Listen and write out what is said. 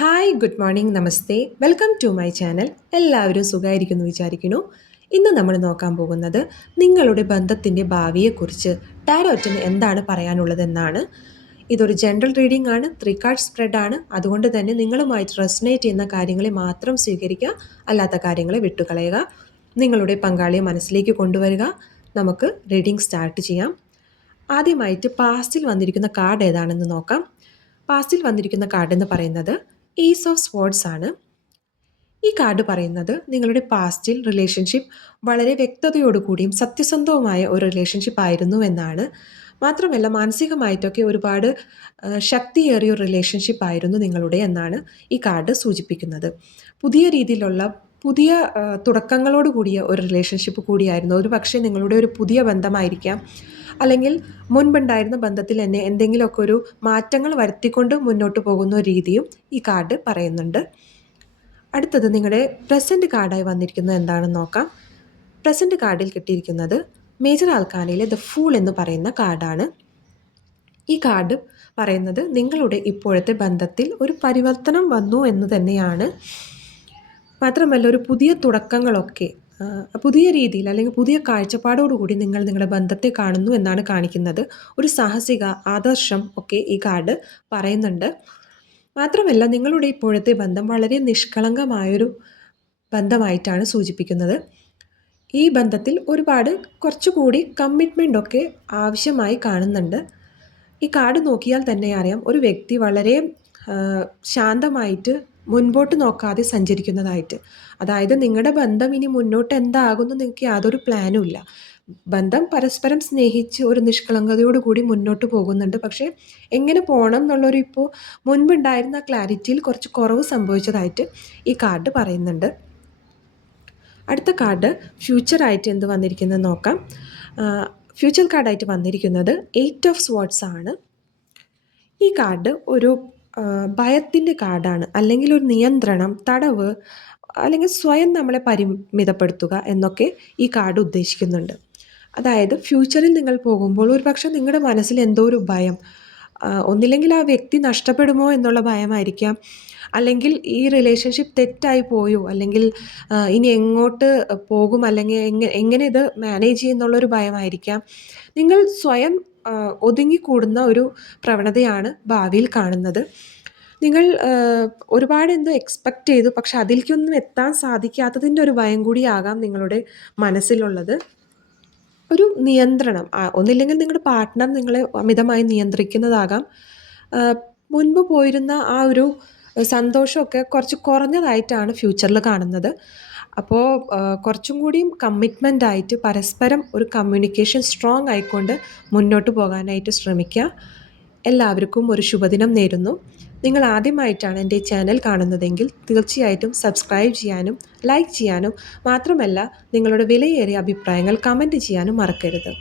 Hi good morning നമസ്തേ welcome to my channel എല്ലാവരും സുഖമായിരിക്കുന്നു വിചാരിക്കുന്നു. ഇന്ന് നമ്മൾ നോക്കാൻ പോകുന്നത് നിങ്ങളുടെ ബന്ധത്തിന്റെ ഭാവിയെക്കുറിച്ച് ടാരോറ്റിന് എന്താണ് പറയാനുള്ളതെന്നാണ്. ഇതൊരു ജനറൽ റീഡിംഗ് ആണ് ത്രീ കാർഡ് സ്പ്രെഡ് ആണ്. അതുകൊണ്ട് തന്നെ നിങ്ങളുമായിട്ട് റെസനേറ്റ് ചെയ്യുന്ന കാര്യങ്ങളെ മാത്രം സ്വീകരിക്കുക അല്ലാത്ത കാര്യങ്ങളെ വിട്ടുകളയുക. നിങ്ങളുടെ പങ്കാളിയെ മനസ്സിലേക്ക് കൊണ്ടുവരിക. നമുക്ക് റീഡിംഗ് സ്റ്റാർട്ട് ചെയ്യാം. ആദ്യമായിട്ട് പാസ്റ്റിൽ വന്നിരിക്കുന്ന കാർഡ് ഏതാണെന്ന് നോക്കാം. പാസ്റ്റിൽ വന്നിരിക്കുന്ന കാർഡ് എന്ന് പറയുന്നത് ഈസ് ഓഫ് സ്പോർട്സ് ആണ്. ഈ കാർഡ് പറയുന്നത് നിങ്ങളുടെ പാസ്റ്റിൽ റിലേഷൻഷിപ്പ് വളരെ വ്യക്തതയോടുകൂടിയും സത്യസന്ധവുമായ ഒരു റിലേഷൻഷിപ്പ് ആയിരുന്നു എന്നാണ്. മാത്രമല്ല മാനസികമായിട്ടൊക്കെ ഒരുപാട് ശക്തിയേറിയ ഒരു റിലേഷൻഷിപ്പ് ആയിരുന്നു നിങ്ങളുടെ എന്നാണ് ഈ കാർഡ് സൂചിപ്പിക്കുന്നത്. പുതിയ രീതിയിലുള്ള പുതിയ തുടക്കങ്ങളോട് കൂടിയ ഒരു റിലേഷൻഷിപ്പ് കൂടിയായിരുന്നു. ഒരു പക്ഷേ നിങ്ങളുടെ ഒരു പുതിയ ബന്ധമായിരിക്കാം. അല്ലെങ്കിൽ മുൻപുണ്ടായിരുന്ന ബന്ധത്തിൽ തന്നെ എന്തെങ്കിലുമൊക്കെ ഒരു മാറ്റങ്ങൾ വരുത്തിക്കൊണ്ട് മുന്നോട്ട് പോകുന്ന രീതിയും ഈ കാർഡ് പറയുന്നുണ്ട്. അടുത്തത് നിങ്ങളുടെ പ്രസന്റ് കാർഡായി വന്നിരിക്കുന്നത് എന്താണെന്ന് നോക്കാം. പ്രസന്റ് കാർഡിൽ കിട്ടിയിരിക്കുന്നത് മേജർ ആൽക്കാനയിലെ ദ ഫൂൾ എന്ന് പറയുന്ന കാർഡാണ് ഈ കാർഡ് പറയുന്നത് നിങ്ങളുടെ ഇപ്പോഴത്തെ ബന്ധത്തിൽ ഒരു പരിവർത്തനം വന്നു എന്ന് തന്നെയാണ് മാത്രമല്ല ഒരു പുതിയ തുടക്കങ്ങളൊക്കെ പുതിയ രീതിയിൽ അല്ലെങ്കിൽ പുതിയ കാഴ്ചപ്പാടോടുകൂടി നിങ്ങൾ നിങ്ങളുടെ ബന്ധത്തെ കാണുന്നു എന്നാണ് കാണിക്കുന്നത്. ഒരു സാഹസിക ആദർശം ഒക്കെ ഈ കാർഡ് പറയുന്നുണ്ട്. മാത്രമല്ല നിങ്ങളുടെ ഇപ്പോഴത്തെ ബന്ധം വളരെ നിഷ്കളങ്കമായൊരു ബന്ധമായിട്ടാണ് സൂചിപ്പിക്കുന്നത്. ഈ ബന്ധത്തിൽ ഒരുപാട് കുറച്ചുകൂടി കമ്മിറ്റ്മെന്റ് ഒക്കെ ആവശ്യമായി കാണുന്നുണ്ട്. ഈ കാർഡ് നോക്കിയാൽ തന്നെ അറിയാം ഒരു വ്യക്തി വളരെ ശാന്തമായിട്ട് മുൻപോട്ട് നോക്കാതെ സഞ്ചരിക്കുന്നതായിട്ട്. അതായത് നിങ്ങളുടെ ബന്ധം ഇനി മുന്നോട്ട് എന്താകുന്നു നിങ്ങൾക്ക് യാതൊരു പ്ലാനും ഇല്ല. ബന്ധം പരസ്പരം സ്നേഹിച്ച് ഒരു നിഷ്കളങ്കതയോടുകൂടി മുന്നോട്ട് പോകുന്നുണ്ട്. പക്ഷേ എങ്ങനെ പോകണം എന്നുള്ളൊരു ഇപ്പോൾ മുൻപുണ്ടായിരുന്ന ക്ലാരിറ്റിയിൽ കുറച്ച് കുറവ് സംഭവിച്ചതായിട്ട് ഈ കാർഡ് പറയുന്നുണ്ട്. അടുത്ത കാർഡ് ഫ്യൂച്ചറായിട്ട് എന്ത് വന്നിരിക്കുന്നത് നോക്കാം. ഫ്യൂച്ചർ കാർഡായിട്ട് വന്നിരിക്കുന്നത് എയ്റ്റ് ഓഫ് സ്വാട്ട്സ് ആണ്. ഈ കാർഡ് ഒരു ഭയത്തിന്റെ കാടാണ്. അല്ലെങ്കിൽ ഒരു നിയന്ത്രണം തടവ് അല്ലെങ്കിൽ സ്വയം നമ്മളെ പരിമിതപ്പെടുത്തുക എന്നൊക്കെ ഈ കാർഡ് ഉദ്ദേശിക്കുന്നുണ്ട്. അതായത് ഫ്യൂച്ചറിൽ നിങ്ങൾ പോകുമ്പോൾ ഒരു പക്ഷേ നിങ്ങളുടെ മനസ്സിൽ എന്തോ ഒരു ഭയം ഒന്നില്ലെങ്കിൽ ആ വ്യക്തി നഷ്ടപ്പെടുമോ എന്നുള്ള ഭയമായിരിക്കാം. അല്ലെങ്കിൽ ഈ റിലേഷൻഷിപ്പ് തെറ്റായി പോയോ? അല്ലെങ്കിൽ ഇനി എങ്ങോട്ട് പോകും? അല്ലെങ്കിൽ എങ്ങനെ ഇത് മാനേജ് ചെയ്യുന്നുള്ളൊരു ഭയമായിരിക്കാം. നിങ്ങൾ സ്വയം ഒതുങ്ങിക്കൂടുന്ന ഒരു പ്രവണതയാണ് ഭാവിയിൽ കാണുന്നത്. നിങ്ങൾ ഒരുപാട് എന്തോ എക്സ്പെക്റ്റ് ചെയ്തു പക്ഷെ അതിലേക്കൊന്നും എത്താൻ സാധിക്കാത്തതിന്റെ ഒരു ഭയം കൂടിയാകാം നിങ്ങളുടെ മനസ്സിലുള്ളത്. ഒരു നിയന്ത്രണം. ഒന്നില്ലെങ്കിൽ നിങ്ങളുടെ പാർട്ട്ണർ നിങ്ങളെ അമിതമായി നിയന്ത്രിക്കുന്നതാകാം. മുൻപ് പോയിരുന്ന ആ ഒരു സന്തോഷമൊക്കെ കുറച്ച് കുറഞ്ഞതായിട്ടാണ് ഫ്യൂച്ചറിൽ കാണുന്നത്. അപ്പോൾ കുറച്ചും കൂടിയും കമ്മിറ്റ്മെന്റ് ആയിട്ട് പരസ്പരം ഒരു കമ്മ്യൂണിക്കേഷൻ സ്ട്രോങ് ആയിക്കൊണ്ട് മുന്നോട്ട് പോകാനായിട്ട് ശ്രമിക്കുക. എല്ലാവർക്കും ഒരു ശുഭദിനം നേരുന്നു. നിങ്ങൾ ആദ്യമായിട്ടാണ് എന്റെ ചാനൽ കാണുന്നതെങ്കിൽ തീർച്ചയായിട്ടും സബ്സ്ക്രൈബ് ചെയ്യാനും ലൈക്ക് ചെയ്യാനും മാത്രമല്ല നിങ്ങളുടെ വിലയേറിയ അഭിപ്രായങ്ങൾ കമന്റ് ചെയ്യാനും മറക്കരുത്.